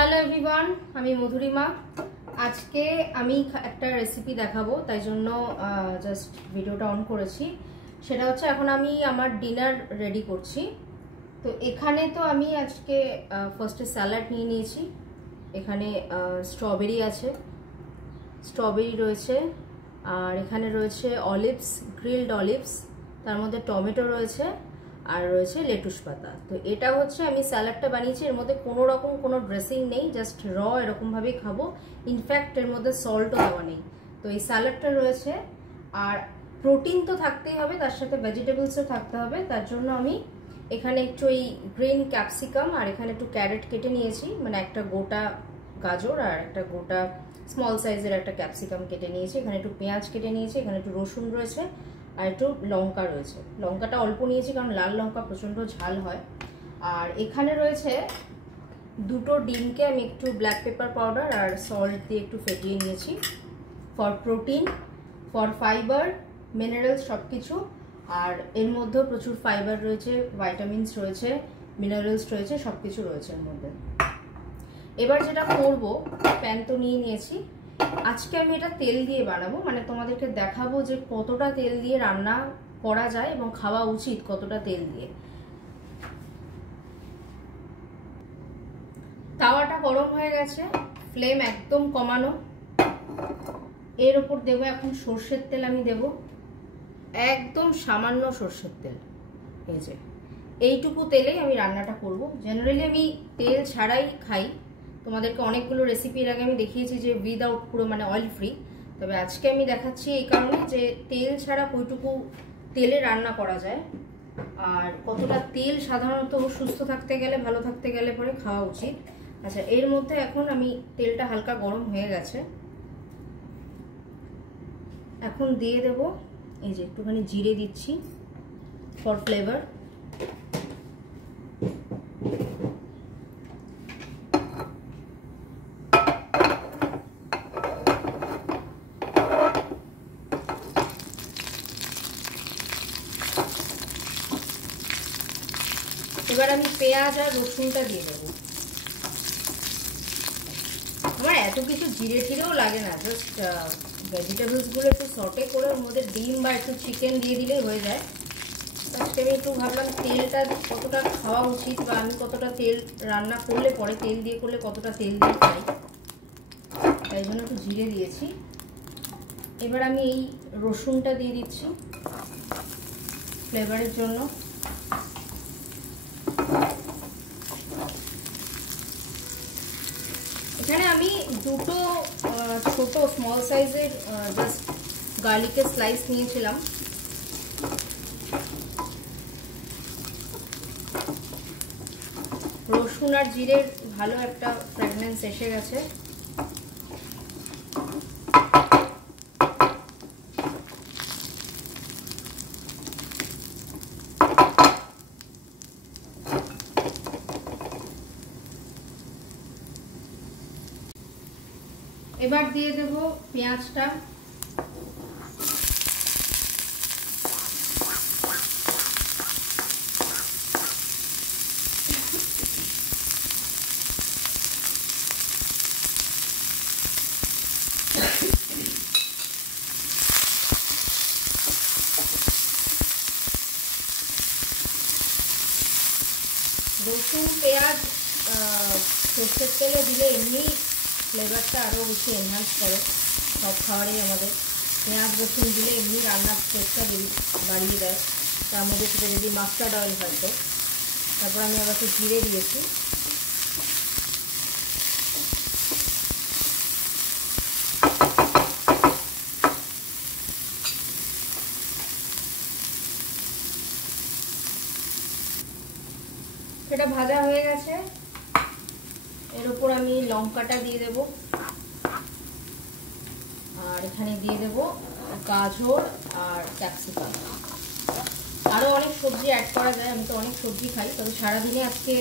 Hello everyone, আমি মধুরিমা। আজকে আমি একটা রেসিপি দেখাবো, তাই জন্য জাস্ট ভিডিওটা অন করেছি। সেটা হচ্ছে এখন আমি আমার ডিনার রেডি করছি। তো এখানে তো আমি আজকে ফার্স্টে স্যালাড নিয়ে নিয়েছি। এখানে স্ট্রবেরি আছে, স্ট্রবেরি রয়েছে, আর এখানে রয়েছে অলিভস, গ্রিলড অলিভস, তার মধ্যে টমেটো রয়েছে, আর রয়েছে লেটুস পাতা। তো এটা হচ্ছে আমি স্যালাডটা বানিয়েছি। এর মধ্যে কোনো রকম কোনো ড্রেসিং নেই, জাস্ট র এরকমভাবেই খাবো। ইনফ্যাক্ট এর মধ্যে সল্টও দেওয়া নেই। তো এই স্যালাডটা রয়েছে, আর প্রোটিন তো থাকতেই হবে, তার সাথে ভেজিটেবলসও থাকতে হবে। তার জন্য আমি এখানে একটু এই গ্রিন ক্যাপসিকাম আর এখানে একটু ক্যারেট কেটে নিয়েছি, মানে একটা গোটা গাজর আর একটা গোটা স্মল সাইজের একটা ক্যাপসিকাম কেটে নিয়েছি। এখানে একটু পেঁয়াজ কেটে নিয়েছি, এখানে একটু রসুন রয়েছে, আর একটু লঙ্কা রয়েছে। লঙ্কাটা অল্প নিয়েছি কারণ লাল লঙ্কা প্রচণ্ড ঝাল হয়। আর এখানে রয়েছে দুটো ডিমকে আমি একটু ব্ল্যাক পেপার পাউডার আর সল্ট দিয়ে একটু ফেটিয়ে নিয়েছি। For protein, for fibre, minerals সব কিছু। আর এর মধ্যেও প্রচুর ফাইবার রয়েছে, ভাইটামিনস রয়েছে, মিনারেলস রয়েছে, সব কিছু রয়েছে এর মধ্যে। এবার যেটা করব, প্যান তো নিয়ে নিয়েছি। আজকে আমি এটা তেল দিয়ে বানাবো, মানে তোমাদেরকে দেখাবো যে কতটা তেল দিয়ে রান্না করা যায় এবং খাওয়া উচিত কতটা তেল দিয়ে। তাওয়াটা গরম হয়ে গেছে, ফ্লেম একদম কমানো। এর উপর দেবো এখন সর্ষের তেল। আমি দেব একদম সামান্য সর্ষের তেল। এই যে এইটুকু তেলেই আমি রান্নাটা করব। জেনারেলি আমি তেল ছাড়াই খাই, তোমাদেরকে অনেকগুলো রেসিপির আগে আমি দেখিয়েছি যে উইদাউট, পুরো মানে অয়েল ফ্রি। তবে আজকে আমি দেখাচ্ছি এই কারণে যে তেল ছাড়া কইটুকু তেলে রান্না করা যায়, আর কতটা তেল সাধারণত সুস্থ থাকতে গেলে, ভালো থাকতে গেলে পরে খাওয়া উচিত। আচ্ছা, এর মধ্যে এখন আমি তেলটা হালকা গরম হয়ে গেছে, এখন দিয়ে দেব এই যে একটুখানি জিরে দিচ্ছি ফর ফ্লেভার। এবার আমি পেঁয়াজ আর রসুনটা দিয়ে দেবো। আমার এত কিছু জিরে টিরেও লাগে না, জাস্ট ভেজিটেবলসগুলো একটু সটে করে ওর মধ্যে ডিম বা একটু চিকেন দিয়ে দিলেই হয়ে যায়। আজকে আমি একটু ভাবলাম তেলটা কতটা খাওয়া উচিত, বা আমি কতটা তেল রান্না করলে পরে, তেল দিয়ে করলে কতটা তেল দিয়ে খাই, তাই জন্য একটু জিরে দিয়েছি। এবার আমি এই রসুনটা দিয়ে দিচ্ছি ফ্লেভারের জন্য। এখানে আমি দুটো ছোট স্মল সাইজের জাস্ট গার্লিকের স্লাইস নিয়েছিলাম। রসুন আর জিরের ভালো একটা ফ্রেগনেন্স এসে গেছে। এবার দিয়ে দেব পেঁয়াজটা। রসুন, পেঁয়াজ সর্ষের তেলে দিলে এমনি ফ্লেভারটা আরও বেশি এনহ্যান্স করে সব খাবারই আমাদের। পেঁয়াজ রসুন দিলে এমনি রান্নার টেস্টটা বাড়িয়ে দেয়। তার মধ্যে সেটা যদি মাস্টার্ড অয়েল হয়তো। তারপর আমি আবার একটু জিরে দিয়েছি। সেটা ভাজা হয়ে গেছে, এর উপর আমি লঙ্কাটা দিয়ে দেব, আর এখানে দিয়ে দেব গাজর আর ক্যাপসিকাম। আরও অনেক সবজি অ্যাড করা যায়, আমি তো অনেক সবজি খাই, তবে সারাদিনে আজকে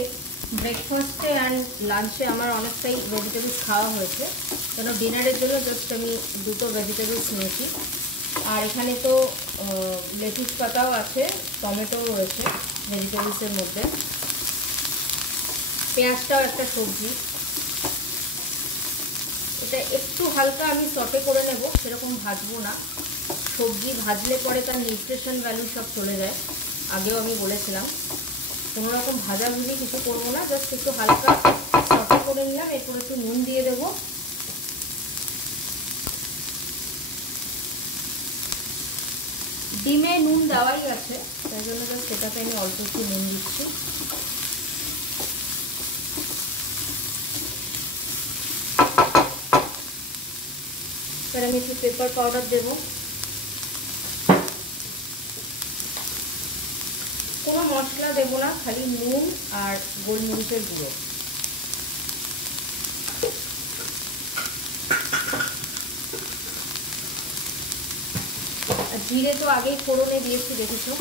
ব্রেকফাস্টে অ্যান্ড লাঞ্চে আমার অনেকটাই ভেজিটেবলস খাওয়া হয়েছে, কেন ডিনারের জন্য জাস্ট আমি দুটো ভেজিটেবলস নিয়েছি। আর এখানে তো লেটুস পাতাও আছে, টমেটোও রয়েছে ভেজিটেবলসের মধ্যে, পেঁয়াজটাও একটা সবজি। এটা একটু হালকা আমি সটে করে নেব, সেরকম ভাজবো না। সবজি ভাজলে পরে তার নিউট্রিশন ভ্যালু সব চলে যায়, আগেও আমি বলেছিলাম। কোনো রকম ভাজাভুজি কিছু করবো না, জাস্ট একটু হালকা সটে করে নিলাম। এরপর একটু নুন দিয়ে দেবো। ডিমে নুন দেওয়াই আছে, তাই জন্য জাস্ট সেটাতে আমি অল্প একটু নুন দিচ্ছি। এবার আমি একটু পেপার পাউডার দেবো। কোনো মশলা দেবো না, খালি নুন আর গোলমরিচের গুঁড়ো। আর জিরে তো আগেই ফোড়নে দিয়েছি, দেখেছো।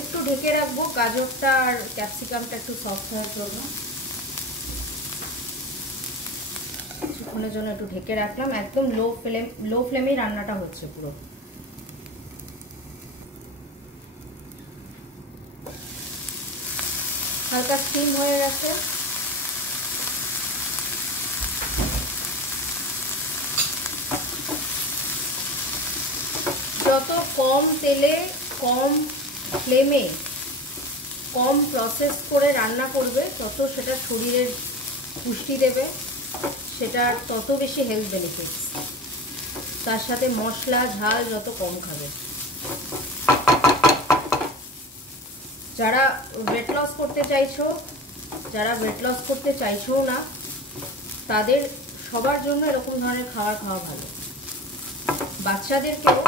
একটু ঢেকে রাখবো, গাজরটা আর ক্যাপসিকামটা একটু সফট হওয়ার জন্য। কিছুক্ষণের জন্য একটু ঢেকে রাখলাম। একদম লো ফ্লেমেই রান্নাটা হচ্ছে পুরো। হালকা স্টিম হয়ে গেছে। যত কম তেলে, কম ফ্লেমে, কম প্রসেস করে রান্না করবে, তত সেটা শরীরের পুষ্টি দেবে, সেটার তত বেশি হেলথ বেনিফিটস। তার সাথে মশলা ঝাল যত কম খাবে। যারা ওয়েট লস করতে চাইছো, যারা ওয়েট লস করতে চাইছো না, তাদের সবার জন্য এরকম ধরনের খাবার খাওয়া ভালো। বাচ্চাদেরকেও,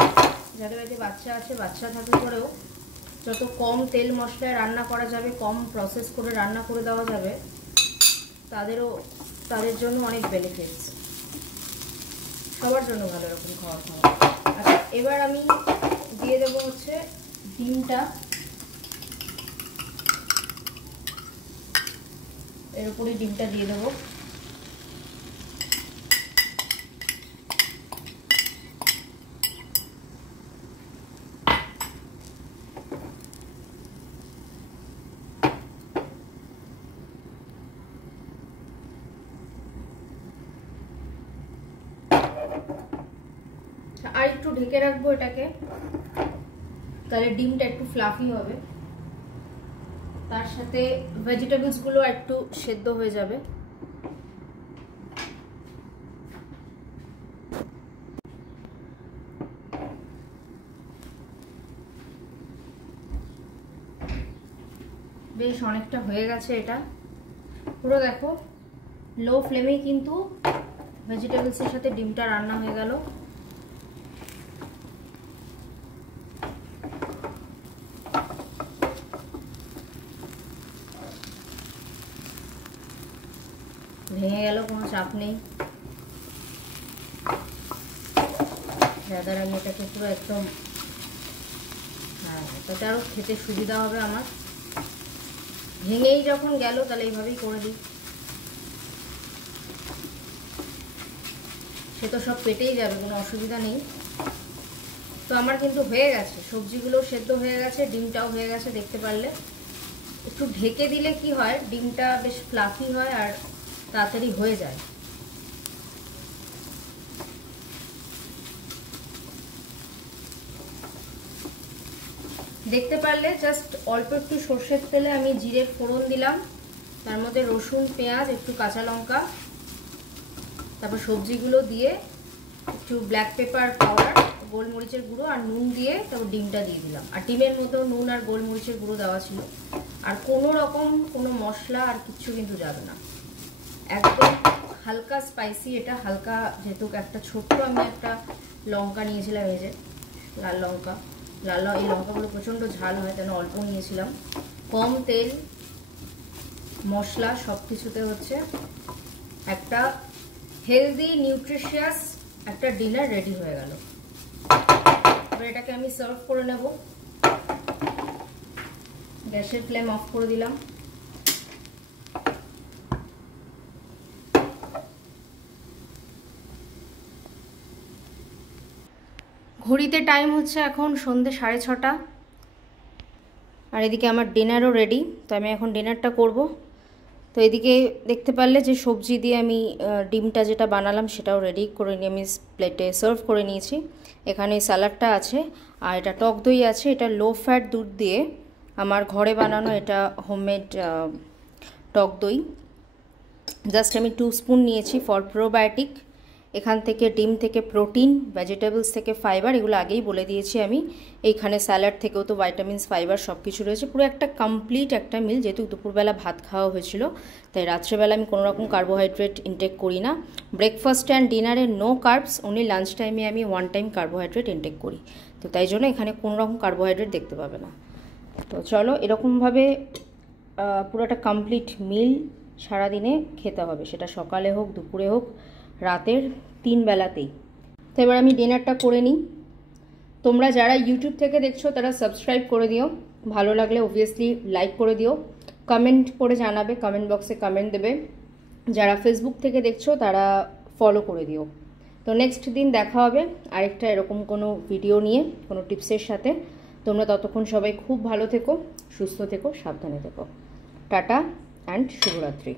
যাদের বাড়িতে বাচ্চা আছে, বাচ্চা থাকার পরেও যত কম তেল মশলায় রান্না করা যাবে, কম প্রসেস করে রান্না করে দেওয়া যাবে, তাদের জন্য অনেক বেনিফিটস। সবার জন্য ভালো এরকম খাওয়া। আচ্ছা, এবার আমি দিয়ে দেবো হচ্ছে ডিমটা। এর উপরে ডিমটা দিয়ে দেবো। আর একটু ঢেকে রাখবো এটাকে, তাহলে ডিমটা একটু ফ্লাফি হবে, তার সাথে ভেজিটেবলস গুলো একটু সেদ্ধ হয়ে যাবে। বেশ অনেকটা হয়ে গেছে এটা পুরো। দেখো, লো ফ্লেমেই কিন্তু ভেজিটেবলসের সাথে ডিমটা রান্না হয়ে গেল। ভেঙে গেল, কোনো চাপ নেই। আমি এটাকে পুরো একদম, হ্যাঁ, তাতে আরও খেতে সুবিধা হবে আমার। ভেঙেই যখন গেল, তাহলে এইভাবেই করে দিই। সে তো সব পেটেই যাবে, কোনো অসুবিধা নেই। তো আমার কিন্তু হয়ে গেছে, সবজিগুলো সেদ্ধ হয়ে গেছে, ডিমটাও হয়ে গেছে। দেখতে পারলে একটু ঢেকে দিলে কি হয়, ডিমটা বেশ ফ্লাফি হয় আর তাড়াতাড়ি হয়ে যায়। দেখতে পারলে জাস্ট অল্প একটু সর্ষের তেলে আমি জিরে ফোড়ন দিলাম, তার মধ্যে রসুন, পেঁয়াজ, একটু কাঁচা লঙ্কা, তারপর সবজিগুলো দিয়ে একটু ব্ল্যাক পেপার পাউডার, গোলমরিচের গুঁড়ো আর নুন দিয়ে তারপর ডিমটা দিয়ে দিলাম। আর ডিমের মধ্যেও নুন আর গোলমরিচের গুঁড়ো দেওয়া ছিল। আর কোনো রকম কোনো মশলা আর কিচ্ছু কিন্তু যাবে না, একদম হালকা স্পাইসি এটা। হালকা, যেহেতু একটা ছোট্ট আমি একটা লঙ্কা নিয়েছিলাম, এই যে লাল লঙ্কা, এই লঙ্কাগুলো প্রচণ্ড ঝাল হয়, যেন অল্প নিয়েছিলাম। কম তেল মশলা সব কিছুতে হচ্ছে একটা হেলদি নিউট্রিশিয়াস একটা ডিনার রেডি হয়ে গেল। এবার এটাকে আমি সার্ভ করে নেব। গ্যাসের ফ্লেম অফ করে দিলাম। ঘড়িতে টাইম হচ্ছে এখন সন্ধ্যে 6:30, আর এদিকে আমার ডিনারও রেডি। তো আমি এখন ডিনারটা করব। তো এদিকে দেখতে পারলে যে সবজি দিয়ে আমি ডিমটা যেটা বানালাম সেটাও রেডি করে নিয়ে আমি প্লেটে সার্ভ করে নিয়েছি। এখানে স্যালাডটা আছে, আর এটা টক দই আছে। এটা লো ফ্যাট দুধ দিয়ে আমার ঘরে বানানো, এটা হোমমেড টক দই। জাস্ট আমি 2 স্পুন নিয়েছি ফর প্রোবায়োটিক। এখান থেকে ডিম থেকে প্রোটিন, ভেজিটেবলস থেকে ফাইবার, এগুলো আগেই বলে দিয়েছি আমি। এইখানে স্যালাড থেকেও তো ভাইটামিনস, ফাইবার সব কিছু রয়েছে। পুরো একটা কমপ্লিট একটা মিল। যেহেতু দুপুরবেলা ভাত খাওয়া হয়েছিল, তাই রাত্রেবেলা আমি কোনো রকম কার্বোহাইড্রেট ইনটেক করি না। ব্রেকফাস্ট অ্যান্ড ডিনারে নো কার্বস, অনলি লাঞ্চ টাইমে আমি 1 টাইম কার্বোহাইড্রেট ইনটেক করি। তো তাই জন্য এখানে কোনো রকম কার্বোহাইড্রেট দেখতে পাবে না। তো চলো, এরকমভাবে পুরোটা কমপ্লিট মিল সারাদিনে খেতে হবে, সেটা সকালে হোক, দুপুরে হোক, রাতের 3 বেলাতেই। তো এবার আমি ডিনারটা করে নিই। তোমরা যারা ইউটিউব থেকে দেখছো তারা সাবস্ক্রাইব করে দিও, ভালো লাগলে অবভিয়াসলি লাইক করে দিও, কমেন্ট করে জানাবে, কমেন্ট বক্সে কমেন্ট দেবে। যারা ফেসবুক থেকে দেখছো তারা ফলো করে দিও। তো নেক্সট দিন দেখা হবে আরেকটা এরকম কোনো ভিডিও নিয়ে, কোনো টিপসের সাথে। তোমরা ততক্ষণ সবাই খুব ভালো থেকো, সুস্থ থেকো, সাবধানে থেকো। টাটা অ্যান্ড শুভরাত্রি।